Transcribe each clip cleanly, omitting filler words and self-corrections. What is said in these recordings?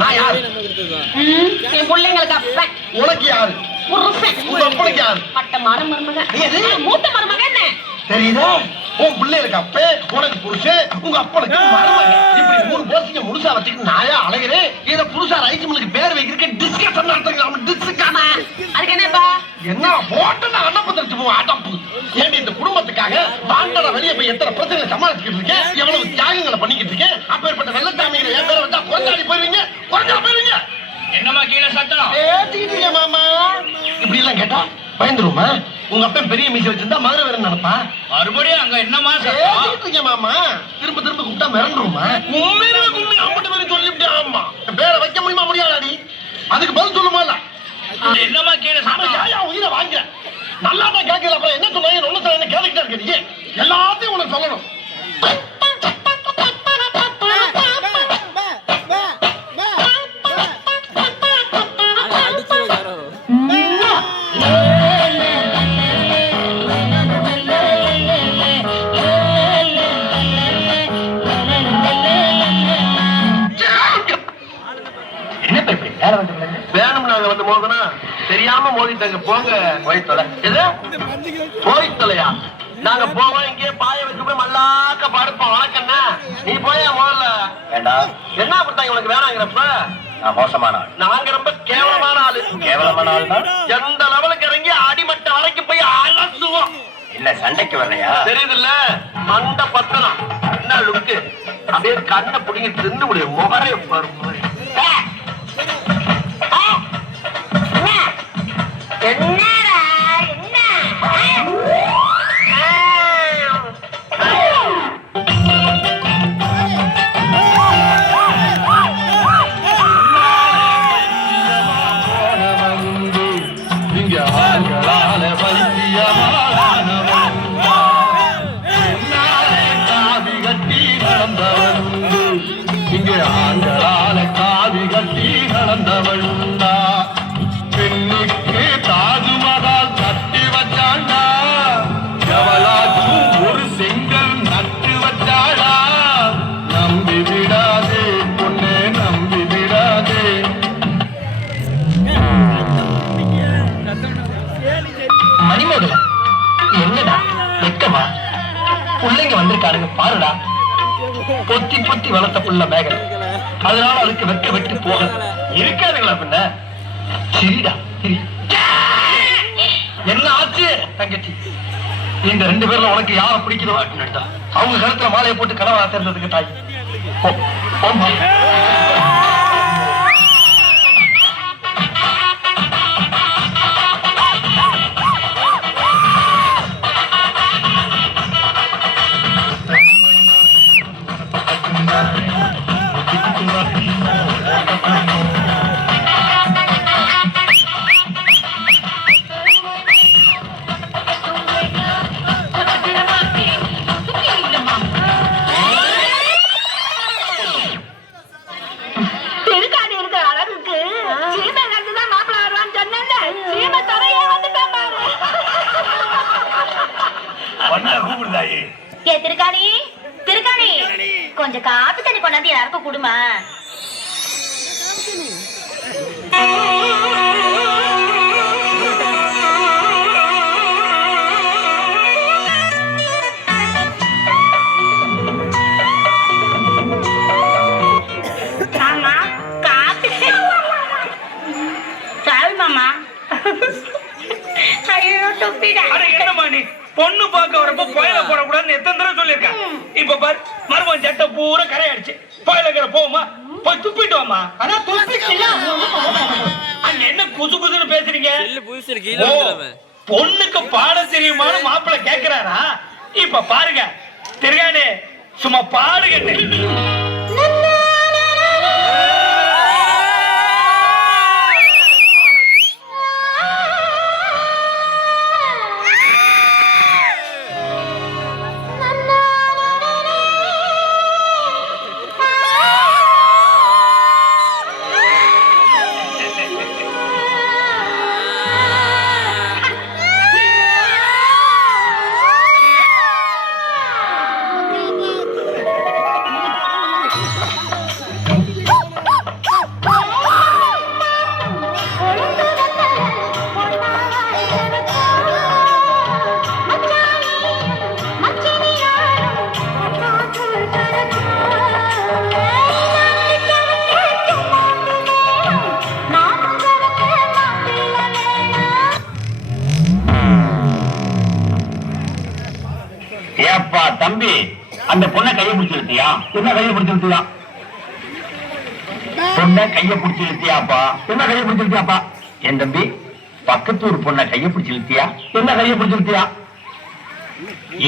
நான் யாரு? என் பிள்ளைங்களுக்கு அப்பன். உனக்கு யாரு? உங்க அப்பனுக்கு யாரு? பட்டமான மருமகன். மூத்த மருமகன் என்ன தெரியுதா? உன் பிள்ளைகளுக்கு அப்ப, உனக்கு புருஷன், உங்க அப்பனுக்கு மருமகன். இப்படி 3 போஸ்டிங்க முழுசா வச்சுக்கிட்டு நாயா அழகிறேன். இத புதுசா ரைஸ் மில்லுக்கு பேர் வைக்கிறதுக்கு டிஸ்கஷன் நடத்துறீங்க. டிஸ்கஷன் அதுக்கு என்னப்பா? என்ன போட்டு நான் அண்ணப்பத்திட்டு போவோம் அடப்பு. ஏன் இந்த குடும்பத்துக்காக பாண்டட வெளியே போய் எத்தனை பிரச்சனைகளை சமாளிச்சுக்கிட்டு இருக்கேன், எவ்வளவு தியாகங்களை பண்ணிக்கிட்டு இருக்கேன். அப்பேற்பட்ட வெள்ளச்சாமிகளை என் பேரை வச்சா கொண்டாடி போயிருவீங்க, கொண்டாடி போயிருவீங்க. என்னமா கீழே சத்தம்? பேசிக்கிட்டீங்க மாமா. இப்படி எல்லாம் கேட்டா பயந்துருமா? உங்க அப்பா பெரிய மீசை வச்சிருந்தா மதுரை வேற நினைப்பா. மறுபடியும் அங்க என்னமா பேசிக்கிட்டீங்க மாமா. திரும்ப திரும்ப கூப்பிட்டா மிரண்டுருமா? உண்மையிலே கும்மி அம்பட்டு பேரும் சொல்லிவிட்டு. ஆமா, பேரை வைக்க முடியுமா முடியாதாடி? அதுக்கு பதில் சொல்லுமா? என்னமா கீழே சத்தம்? உயிரை வாங்க நல்லா தான் கேட்கல. அப்புறம் என்ன சொன்னாங்க? ஒண்ணு சொல்ல கேட்டுக்கிட்டா இருக்கீங்க. எல்லாத்தையும் உனக்கு சொல்லணும். வேணும் நாங்க வந்து மோதனா தெரியாம மோதிட்டாங்க. போங்க போய்த்தொலை. எது போய்த்தொலையா? நாங்க போவோம். இங்கே பாய வச்சு போய் மல்லாக்க படுப்போம். வணக்கண்ணா நீ போயா முதல்ல. வேண்டாம். என்ன கொடுத்தாங்க உனக்கு வேணாங்கிறப்ப? நான் மோசமான ஆள். நாங்க ரொம்ப கேவலமான ஆளு. கேவலமான ஆள் தான். எந்த லெவலுக்கு இறங்கி அடிமட்ட வரைக்கும் போய் அலசுவோம். இல்ல சண்டைக்கு வரலையா? தெரியுது இல்ல? மண்ட பத்தலாம். என்ன லுக்கு? அப்படியே கண்ணை பிடிங்கி தின்னு முடியும். முகரே பாரு. என்னடா என்ன? இங்கே ஆண்களால காவி கட்டி நடந்தவள் உண்டா? பெண்ணுக்கு தாஜ்மஹால் கட்டி வச்சாண்டா. எவளாச்சும் ஒரு செங்கல் நட்டு வச்சாடா. நம்பி விடாதே பொண்ணே, நம்பி விடாதே. மணிமேகலை என்னடா வெக்கமா? பிள்ளைங்க வந்திருக்காருங்க பாருடா. பொத்தி பொத்தி வளர்த்த புள்ள மேகலை. அதனால அதுக்கு வெக்க வெட்டு போக இருக்காதுங்களா? பின்ன சரிடா சரி. என்ன ஆச்சு தங்கச்சி? இந்த 2 பேர்ல உனக்கு யார பிடிக்குதோ அவங்க கருத்துல மாலையை போட்டு கனவா சேர்ந்ததுக்கு தாய். திருக்காணி திருக்காணி கொஞ்சம் காப்பி தண்ணி கொண்டாந்து யாருக்கும் குடுமா. மாமா காப்பி. சாரி மாமா. ஐயோ துப்பிடா. என்னமா நீ பொண்ணு பார்க்க வரப்ப புயல போடக்கூடாதுன்னு எத்தனை தடவை சொல்லியிருக்கேன். இப்ப பாரு மருமகன் சட்டை பூரா கரையாடுச்சு. புயலக்கிற போமா போய் துப்பிட்டு வாமா. ஆனா அங்க என்ன குசு குசுன்னு பேசுறீங்க? பொண்ணுக்கு பாடம் தெரியுமான்னு மாப்பிள்ள கேக்குறாரா? இப்ப பாருங்க திருகானே சும்மா பாடுகட்டு. தம்பி அந்த பொண்ணை கையை பிடிச்சி இழுத்தியா? என்ன கையை பிடிச்சி இழுத்தியா? பொண்ணை கையை பிடிச்சி இழுத்தியாப்பா? என்ன கையை பிடிச்சி இழுத்தியாப்பா? என் தம்பி பக்கத்து ஒரு பொண்ணை கையை பிடிச்சி இழுத்தியா? என்ன கையை பிடிச்சி இழுத்தியா?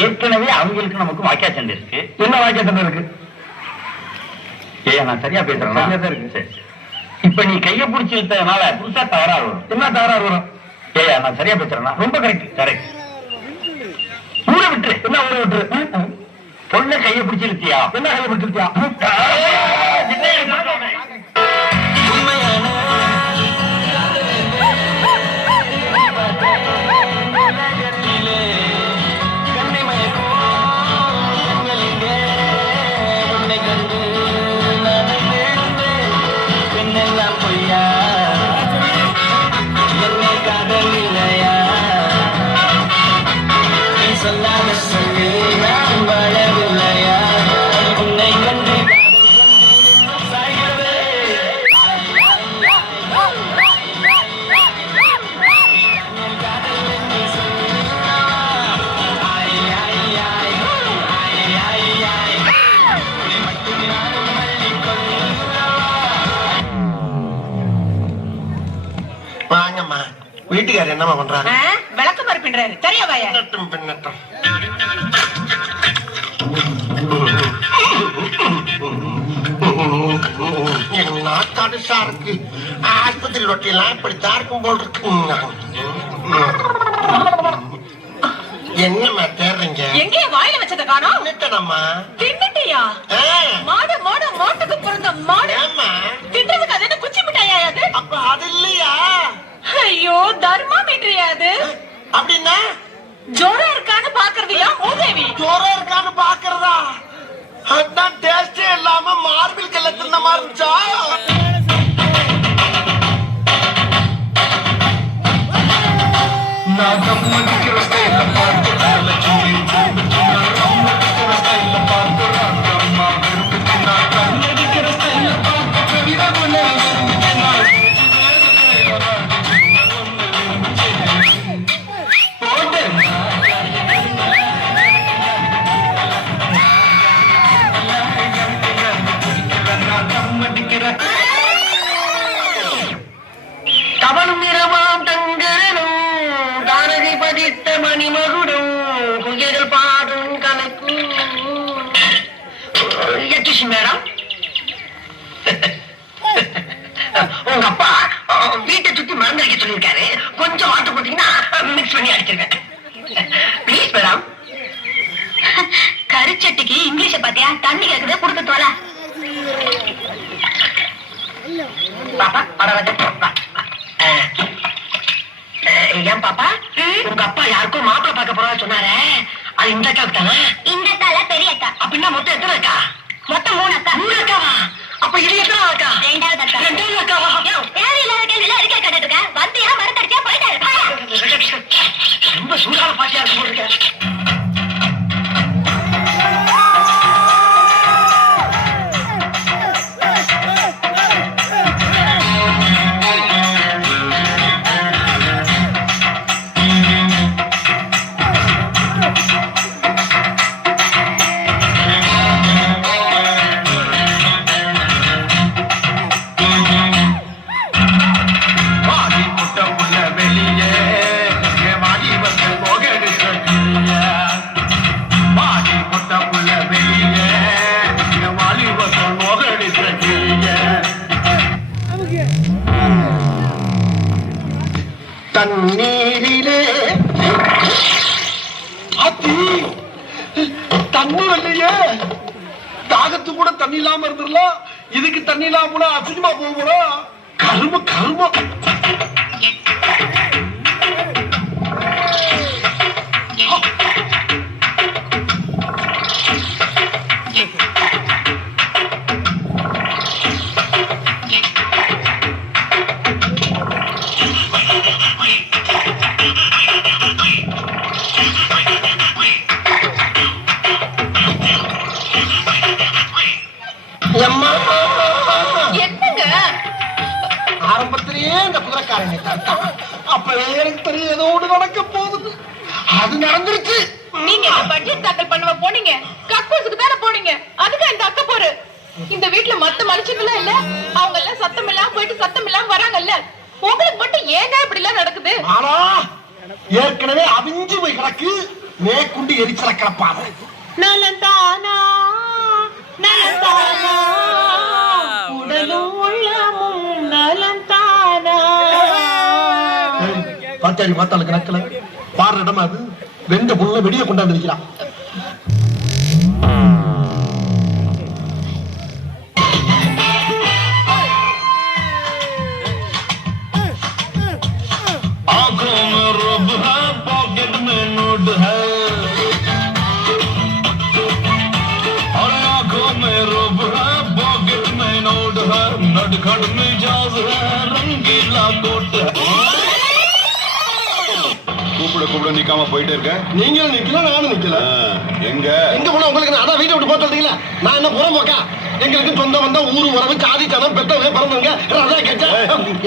ஏற்கனவே அவங்களுக்கு நமக்கு வாக்கியா சண்டை இருக்கு. என்ன வாக்கியா சண்டை இருக்கு? ஏய் நான் சரியா பேசுறேன் இருக்கு. சரி இப்ப நீ கையை பிடிச்சி இழுத்ததுனால புதுசா தகராறு வரும். என்ன தகராறு வரும்? ஏய் நான் சரியா பேசுறேன்னா ரொம்ப கரெக்ட் கரெக்ட். ஊரை விட்டுரு. என்ன ஊரை விட்டுரு? பொண்ணை கையை பிடிச்சி இழுத்தியா? என்ன கையை பிடிச்சி இழுத்தியா? வாங்கம்மா. வீட்டுக்காரர் என்னமா பண்றாரு? விளக்கு மறுப்பின்றாரு. சரியா வாயா? பின்னட்டும் பின்னட்டும். என் நாக்காடு சாருக்கு ஆஸ்பத்திரி ரொட்டியெல்லாம் இப்படித்தான் இருக்கும் போல் இருக்கு. என்னம்மா தேடுறீங்க? எங்கே வாயில வச்சத காணோம்? தின்னட்டம்மா. தின்னுட்டியா? மாடு மாடு மாட்டுக்கு பிறந்த மாடு. ஏம்மா தின்றதுக்கு அது என்ன குச்சி மிட்டாயா அது? அப்ப அது இல்லையா? ஐயோ தர்மாமீட்டரியா அது? அப்படின்னா ஜோரம் இருக்கான்னு பாக்குறதையா மூதேவி? ஜோரம் இருக்கான்னு பாக்குறதா? அதான் டேஸ்டே இல்லாம மார்பிள் கல்ல தின்ன மாதிரி இருந்துச்சா? கவலும் இரவாம் தங்கரனும் தாரகை பதித்த மணிமகுடும் குயல் பாடும் கணக்கும். எட்டுசி மேடம் உங்க அப்பா வீட்டை சுத்தி மறந்துக்க சொல்லியிருக்காரு. கொஞ்சம் வாட்டர் போட்டீங்கன்னா மிக்ஸ் பண்ணி அடிச்சிருக்கேன். Please madam. கருச்சட்டிக்கு இங்கிலீஷ பாத்தியா? தண்ணி கேக்குதே கொடுக்க தோல. பாப்பா ஏன் பாப்பா உங்க அப்பா யாருக்கும் மாப்பிள்ள பார்க்க போறா சொன்னாரே, அது இந்த அக்காவுக்கு தானே? இந்த அக்கால பெரிய அக்கா. அப்படின்னா மொத்தம் எத்தனை அக்கா? மொத்தம் 3 அக்கா. 3 அக்காவா? அப்ப இது எத்தனை அக்கா? 2வது அக்கா. 2வது அக்காவா? தேவையில்லாத கேள்வியில இருக்க கேட்டுட்டு இருக்க. வந்தியா மறுத்தடிச்சா போயிட்டாரு. ரொம்ப சூடான பாட்டியா இருக்கு போட்டுருக்க. தண்ணீரிலே தண்ணி இல்லையே. தாகத்து கூட தண்ணி இல்லாம இருந்துடலாம். இதுக்கு தண்ணி இல்லாம போனா அசிங்கமா போகணும். கரும கரும. என்னங்க ஆரம்பத்திலேயே இந்த குதிரைக்காரனை தடுத்தான். அப்பவே எனக்கு தெரியும் ஏதோ ஒன்று நடக்க போகுது. அது நடந்துருச்சு. நீங்க நீங்க பட்ஜெட் தாக்கல் பண்ணுவ போனீங்க, கக்கூசுக்கு தானே போனீங்க. அதுக்கு இந்த அக்க போரு. இந்த வீட்டுல மத்த மனுஷங்களா இல்ல, அவங்க எல்லாம் சத்தம் இல்லாம போயிட்டு சத்தம் இல்லாம வராங்கல்ல. உங்களுக்கு மட்டும் ஏங்க இப்படி எல்லாம் நடக்குது? ஆனா ஏற்கனவே அவிஞ்சு போய் கிடக்கு, மேற்கொண்டு எரிச்சல கிடப்பாத. நலந்தானா நலந்தானா உடலும் உள்ளமும் நலந்தானா. பாத்தாடி பார்த்தாலும் கிடக்கல, பாடுற இடமா அது. வெண்ட புள்ள வெடிய கொண்டாந்து இருக்கிறான். கூப்பிட கூப்பிட நிக்காம போயிட்டே இருக்க. நீங்க நிக்கல, நானும் நிக்கல. எங்க எங்க போனா உங்களுக்கு? அதான் வீட்டை விட்டு போட்டீங்களா? நான் என்ன புறம் போக்கா? எங்களுக்கு சொந்த வந்த ஊரு உறவு ஜாதி சனம் பெற்றவே பிறந்தவங்க அதான் கேட்டேன்.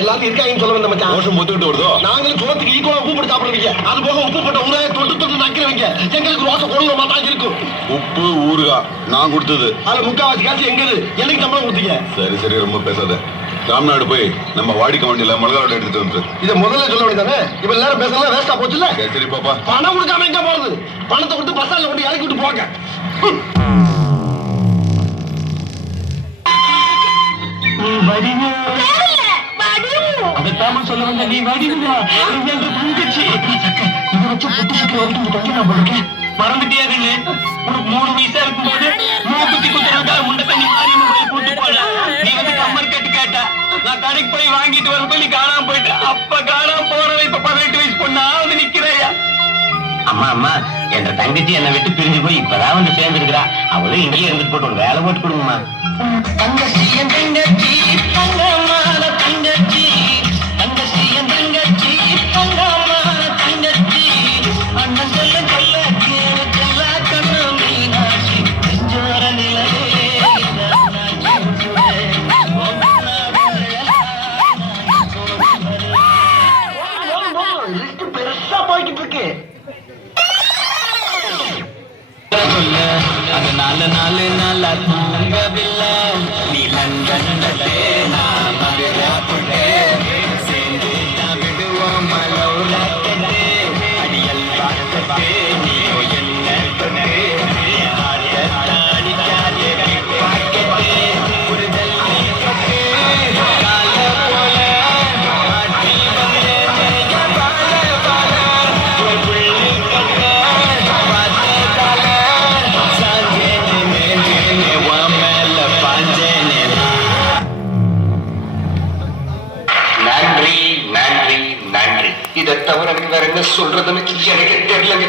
எல்லாரும் இருக்காங்கன்னு சொல்ல வந்த மச்சான். மோசம் ஒத்துக்கிட்டு வருதோ? நாங்களும் சோத்துக்கு ஈக்குவலா உப்பு போட்டு சாப்பிடுவீங்க, அது போக உப்பு போட்ட ஊராய தொட்டு தொட்டு நக்கிறவங்க. எங்களுக்கு ரோசை கொள்ள மாட்டாங்க இருக்கும். உப்பு ஊறுகா நான் கொடுத்தது. அதுல முக்காவாசி காசு எங்கது? எனக்கு சம்பளம் கொடுத்தீங்க. சரி சரி, ரொம்ப பேசாத. ராம்நாடு போய் நம்ம வாடிக்கை வண்டியில மிளகா வடை எடுத்துட்டு வந்து. இதை முதல்ல சொல்ல வேண்டியதானே? இப்ப எல்லாரும் பேசலாம், வேஸ்டா போச்சுல்ல. சரி பாப்பா. பணம் கொடுக்காம எங்க போறது? பணத்தை கொடுத்து பஸ்ஸால கொண்டு இறக்கி விட்டு போங்க. அதைத்தாம சொல்ல வந்த நீ வடிவுதா தங்கச்சி. இதை வச்சு புட்டு சுட்டு வரைக்கும் நான் போயிருக்கேன். மறந்துட்டியா கண்ணு? உனக்கு 3 வயசா இருக்கும்போது மூக்குத்தி குத்துறதுக்காக முண்டை தண்ணி மாறியம்மா போய் கூட்டு போன. நீ வந்து கம்மர் கட்டு கேட்ட, நான் கடைக்கு போய் வாங்கிட்டு வரப்போ நீ காணாம போயிட்ட. அப்ப காணாம போறவ இப்ப 18 வயசு பொண்ணா வந்து நிக்கிறையா? அம்மா அம்மா, என்ற தங்கச்சி என்னை விட்டு பிரிஞ்சு போய் இப்பதான் வந்து சேர்ந்துருக்கிறா. அவளும் இங்கேயே இருந்துட்டு போட்டு ஒரு வேலை போட்டு கொடுங்கம்மா. தங்கச்சி என் தங்கச்சி தங்கமான தங்கச்சி, தங்கச்சி என் தங்கச்சி தங்கமான தங்கச்சி, அண்ணன் சொல்ல சொல்ல கேளு செல்ல கண்ணு மீனாட்சி, செஞ்சோர நிலையே பெருசா போய்கிட்டு இருக்கு. அது நாலு நாலு நாளா தூங்கவில்லை. நீ லண்டன்லே நான் மதுராப்புட்டே சேர்ந்து நான் விடுவோம் மலோரத்தே. அடியல் பார்த்தே நீ என்ன தொட்டே ஆட்டத்தாடிக்காதே பாக்கெட்டே ஒரு தள்ளி கட்டே கால போல ஆட்டி வந்தே பால பால ஒரு புள்ளி கட்டே பார்த்தே கால நன்றி நன்றி நன்றி. இதை தவிர வேற என்ன சொல்றதுன்னு எனக்கு தெரியலங்க.